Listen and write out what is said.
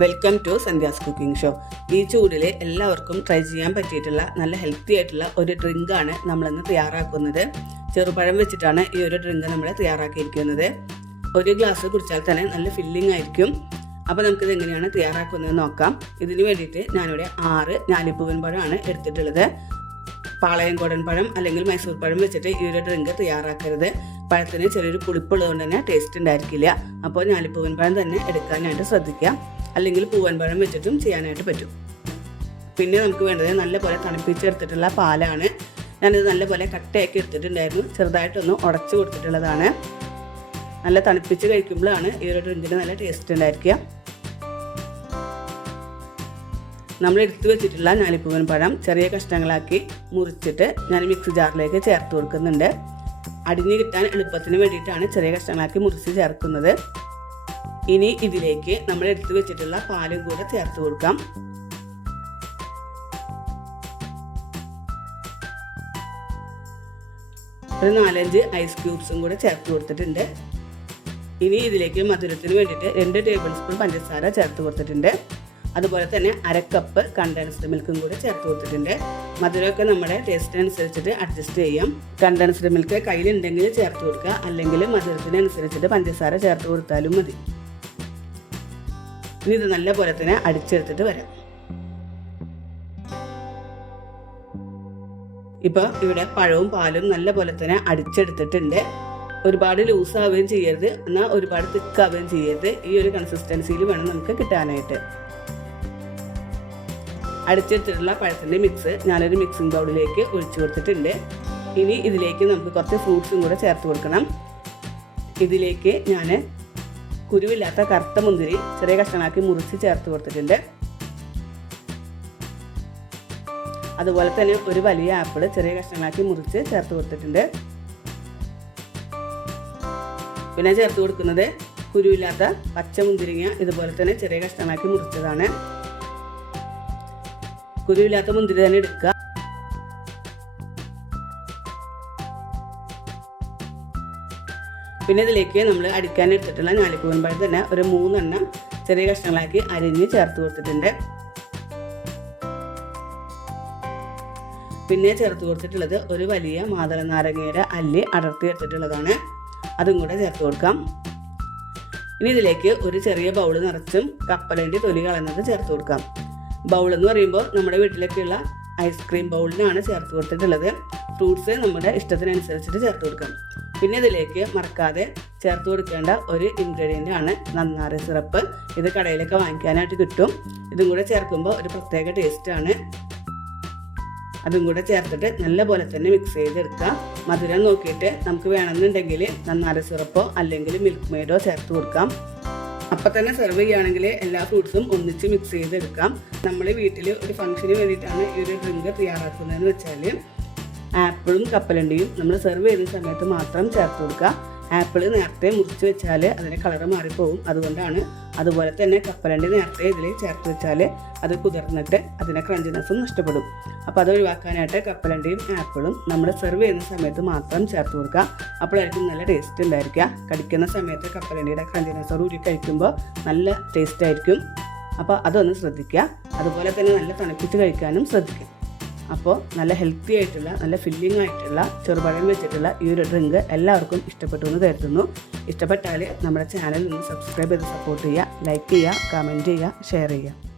Welcome to Sandhya's cooking show. ഈ ചൂടിൽ എല്ലാവർക്കും ട്രൈ ചെയ്യാൻ പറ്റിയിട്ടുള്ള നല്ല ഹെൽത്തി ആയിട്ടുള്ള ഒരു ഡ്രിങ്കാണ് നമ്മളിന്ന് തയ്യാറാക്കുന്നത്. ചെറുപഴം വെച്ചിട്ടാണ് ഈ ഒരു ഡ്രിങ്ക് നമ്മൾ തയ്യാറാക്കിയിരിക്കുന്നത്. ഒരു ഗ്ലാസ് കുടിച്ചാൽ തന്നെ നല്ല ഫില്ലിംഗ് ആയിരിക്കും. അപ്പോൾ നമുക്കിത് എങ്ങനെയാണ് തയ്യാറാക്കുന്നത് നോക്കാം. ഇതിന് വേണ്ടിയിട്ട് ഞാനിവിടെ 6 ഞാലിപ്പൂവൻ പഴമാണ് എടുത്തിട്ടുള്ളത്. പാളയംകോടൻ പഴം അല്ലെങ്കിൽ മൈസൂർ പഴം വെച്ചിട്ട് ഈ ഒരു ഡ്രിങ്ക് തയ്യാറാക്കരുത്. പഴത്തിന് ചെറിയൊരു പുളിപ്പുള്ളത് തന്നെ ടേസ്റ്റ് ഉണ്ടായിരിക്കില്ല. അപ്പോൾ ഞാലിപ്പൂവൻ പഴം തന്നെ എടുക്കാനായിട്ട് ശ്രദ്ധിക്കാം. അല്ലെങ്കിൽ പൂവൻ പഴം വെച്ചിട്ടും ചെയ്യാനായിട്ട് പറ്റും. പിന്നെ നമുക്ക് വേണ്ടത് നല്ലപോലെ തണുപ്പിച്ചെടുത്തിട്ടുള്ള പാലാണ്. ഞാനിത് നല്ലപോലെ കട്ടയാക്കി എടുത്തിട്ടുണ്ടായിരുന്നു. ചെറുതായിട്ടൊന്ന് ഉടച്ചു കൊടുത്തിട്ടുള്ളതാണ്. നല്ല തണുപ്പിച്ച് കഴിക്കുമ്പോഴാണ് ഈ ഒരു ഡ്രിങ്കിന് നല്ല ടേസ്റ്റ് ഉണ്ടായിരിക്കുക. നമ്മൾ എടുത്തു വെച്ചിട്ടുള്ള ഞാലിപ്പൂവൻ പഴം ചെറിയ കഷ്ണങ്ങളാക്കി മുറിച്ചിട്ട് ഞാൻ മിക്സി ജാറിലേക്ക് ചേർത്ത് കൊടുക്കുന്നുണ്ട്. അടിഞ്ഞു കിട്ടാൻ എളുപ്പത്തിന് വേണ്ടിയിട്ടാണ് ചെറിയ കഷ്ണങ്ങളാക്കി മുറിച്ച് ചേർക്കുന്നത്. ഇനി ഇതിലേക്ക് നമ്മൾ എടുത്തു വെച്ചിട്ടുള്ള പാലും കൂടെ ചേർത്ത് കൊടുക്കാം. ഒരു 4-5 ഐസ് ക്യൂബ്സും കൂടെ ചേർത്ത് കൊടുത്തിട്ടുണ്ട്. ഇനി ഇതിലേക്ക് മധുരത്തിന് വേണ്ടിയിട്ട് 2 ടേബിൾ സ്പൂൺ പഞ്ചസാര ചേർത്ത് കൊടുത്തിട്ടുണ്ട്. അതുപോലെ തന്നെ 1/2 കപ്പ് കണ്ടൻസ്ഡ് മിൽക്കും കൂടെ ചേർത്ത് കൊടുത്തിട്ടുണ്ട്. മധുരമൊക്കെ നമ്മുടെ ടേസ്റ്റിനനുസരിച്ചിട്ട് അഡ്ജസ്റ്റ് ചെയ്യാം. കണ്ടൻസ്ഡ് മിൽക്ക് കയ്യിലുണ്ടെങ്കിൽ ചേർത്ത് കൊടുക്കുക, അല്ലെങ്കിൽ മധുരത്തിനനുസരിച്ചിട്ട് പഞ്ചസാര ചേർത്ത് കൊടുത്താലും മതി. ഇനി ഇത് നല്ലപോലെ തന്നെ അടിച്ചെടുത്തിട്ട് വരാം. ഇപ്പോൾ ഇവിടെ പഴവും പാലും നല്ലപോലെ തന്നെ അടിച്ചെടുത്തിട്ടുണ്ട്. ഒരുപാട് ലൂസ് ആവുകയും ചെയ്യരുത്, എന്നാൽ ഒരുപാട് തിക്കാവുകയും ചെയ്യരുത്. ഈ ഒരു കൺസിസ്റ്റൻസിയിൽ വേണം നമുക്ക് കിട്ടാനായിട്ട്. അടിച്ചെടുത്തിട്ടുള്ള പഴത്തിൻ്റെ മിക്സ് ഞാനൊരു മിക്സിംഗ് ബൗളിലേക്ക് ഒഴിച്ചു കൊടുത്തിട്ടുണ്ട്. ഇനി ഇതിലേക്ക് നമുക്ക് കുറച്ച് ഫ്രൂട്ട്സും കൂടെ ചേർത്ത് കൊടുക്കണം. ഇതിലേക്ക് ഞാൻ കുരുവില്ലാത്ത കറുത്ത മുന്തിരി ചെറിയ കഷ്ണങ്ങളാക്കി മുറിച്ച് ചേർത്ത് കൊടുത്തിട്ടുണ്ട്. അതുപോലെ തന്നെ ഒരു വലിയ ആപ്പിൾ ചെറിയ കഷ്ണങ്ങളാക്കി മുറിച്ച് ചേർത്ത് കൊടുത്തിട്ടുണ്ട്. പിന്നെ ചേർത്ത് കൊടുക്കുന്നത് കുരുവില്ലാത്ത പച്ച മുന്തിരിങ്ങ ഇതുപോലെ തന്നെ ചെറിയ കഷ്ണങ്ങളാക്കി മുറിച്ചതാണ്. കുരുവില്ലാത്ത മുന്തിരി തന്നെ എടുക്കുക. പിന്നെ ഇതിലേക്ക് നമ്മൾ അടിക്കാൻ എടുത്തിട്ടുള്ള ഞാലിപ്പൂവൻ പഴം തന്നെ ഒരു 3 എണ്ണം ചെറിയ കഷ്ണങ്ങളാക്കി അരിഞ്ഞ് ചേർത്ത് കൊടുത്തിട്ടുണ്ട്. പിന്നെ ചേർത്ത് കൊടുത്തിട്ടുള്ളത് ഒരു വലിയ മാതള നാരങ്ങയുടെ അല്ലി അടർത്തി എടുത്തിട്ടുള്ളതാണ്. അതും കൂടെ ചേർത്ത് കൊടുക്കാം. ഇനി ഇതിലേക്ക് ഒരു ചെറിയ ബൗൾ നിറച്ചും കപ്പലണ്ടി തൊലി കളഞ്ഞത് ചേർത്ത് കൊടുക്കാം. ബൗൾ എന്ന് പറയുമ്പോൾ നമ്മുടെ വീട്ടിലേക്കുള്ള ഐസ്ക്രീം ബൗളിനാണ് ചേർത്ത് കൊടുത്തിട്ടുള്ളത്. ഫ്രൂട്ട്സ് നമ്മുടെ ഇഷ്ടത്തിനനുസരിച്ചിട്ട് ചേർത്ത് കൊടുക്കാം. പിന്നെ ഇതിലേക്ക് മറക്കാതെ ചേർത്ത് കൊടുക്കേണ്ട ഒരു ഇൻഗ്രീഡിയൻ്റ് ആണ് നന്നാറി സിറപ്പ്. ഇത് കടയിലൊക്കെ വാങ്ങിക്കാനായിട്ട് കിട്ടും. ഇതും കൂടെ ചേർക്കുമ്പോൾ ഒരു പ്രത്യേക ടേസ്റ്റാണ്. അതും കൂടെ ചേർത്തിട്ട് നല്ലപോലെ തന്നെ മിക്സ് ചെയ്തെടുക്കുക. മധുരം നോക്കിയിട്ട് നമുക്ക് വേണമെന്നുണ്ടെങ്കിൽ നന്നാറി സിറപ്പോ അല്ലെങ്കിൽ മിൽക്ക് മെയ്ഡോ ചേർത്ത് കൊടുക്കാം. അപ്പം തന്നെ സെർവ് ചെയ്യുകയാണെങ്കിൽ എല്ലാ ഫ്രൂട്ട്സും ഒന്നിച്ച് മിക്സ് ചെയ്തെടുക്കാം. നമ്മൾ വീട്ടിൽ ഒരു ഫംഗ്ഷന് വേണ്ടിയിട്ടാണ് ഈ ഒരു ഡ്രിങ്ക് തയ്യാറാക്കുന്നതെന്ന് വെച്ചാൽ ആപ്പിളും കപ്പലണ്ടിയും നമ്മൾ സെർവ് ചെയ്യുന്ന സമയത്ത് മാത്രം ചേർത്ത് കൊടുക്കുക. ആപ്പിൾ നേരത്തെ മുറിച്ച് വെച്ചാൽ അതിൻ്റെ കളറ് മാറിപ്പോവും, അതുകൊണ്ടാണ്. അതുപോലെ തന്നെ കപ്പലണ്ടി നേരത്തെ ഇതിൽ ചേർത്ത് വെച്ചാൽ അത് കുതിർന്നിട്ട് അതിൻ്റെ ക്രഞ്ചിനെസ്സും നഷ്ടപ്പെടും. അപ്പോൾ അത് ഒഴിവാക്കാനായിട്ട് കപ്പലണ്ടിയും ആപ്പിളും നമ്മൾ സെർവ് ചെയ്യുന്ന സമയത്ത് മാത്രം ചേർത്ത് കൊടുക്കുക. അപ്പോഴായിരിക്കും നല്ല ടേസ്റ്റ് ഉണ്ടായിരിക്കുക. കടിക്കുന്ന സമയത്ത് കപ്പലണ്ടിയുടെ ക്രഞ്ചിനെസ്സോട് കൂടി കഴിക്കുമ്പോൾ നല്ല ടേസ്റ്റ് ആയിരിക്കും. അപ്പോൾ അതൊന്ന് ശ്രദ്ധിക്കുക. അതുപോലെ തന്നെ നല്ല തണുപ്പിച്ച് കഴിക്കാനും ശ്രദ്ധിക്കുക. അപ്പോൾ നല്ല ഹെൽത്തി ആയിട്ടുള്ള നല്ല ഫില്ലിംഗ് ആയിട്ടുള്ള ചെറുപഴം വെച്ചിട്ടുള്ള ഈ ഒരു ഡ്രിങ്ക് എല്ലാവർക്കും ഇഷ്ടപ്പെട്ടു എന്ന് കരുതുന്നു. ഇഷ്ടപ്പെട്ടാൽ നമ്മുടെ ചാനൽ ഒന്ന് സബ്സ്ക്രൈബ് ചെയ്ത് സപ്പോർട്ട് ചെയ്യുക, ലൈക്ക് ചെയ്യുക, കമൻറ്റ് ചെയ്യുക, ഷെയർ ചെയ്യുക.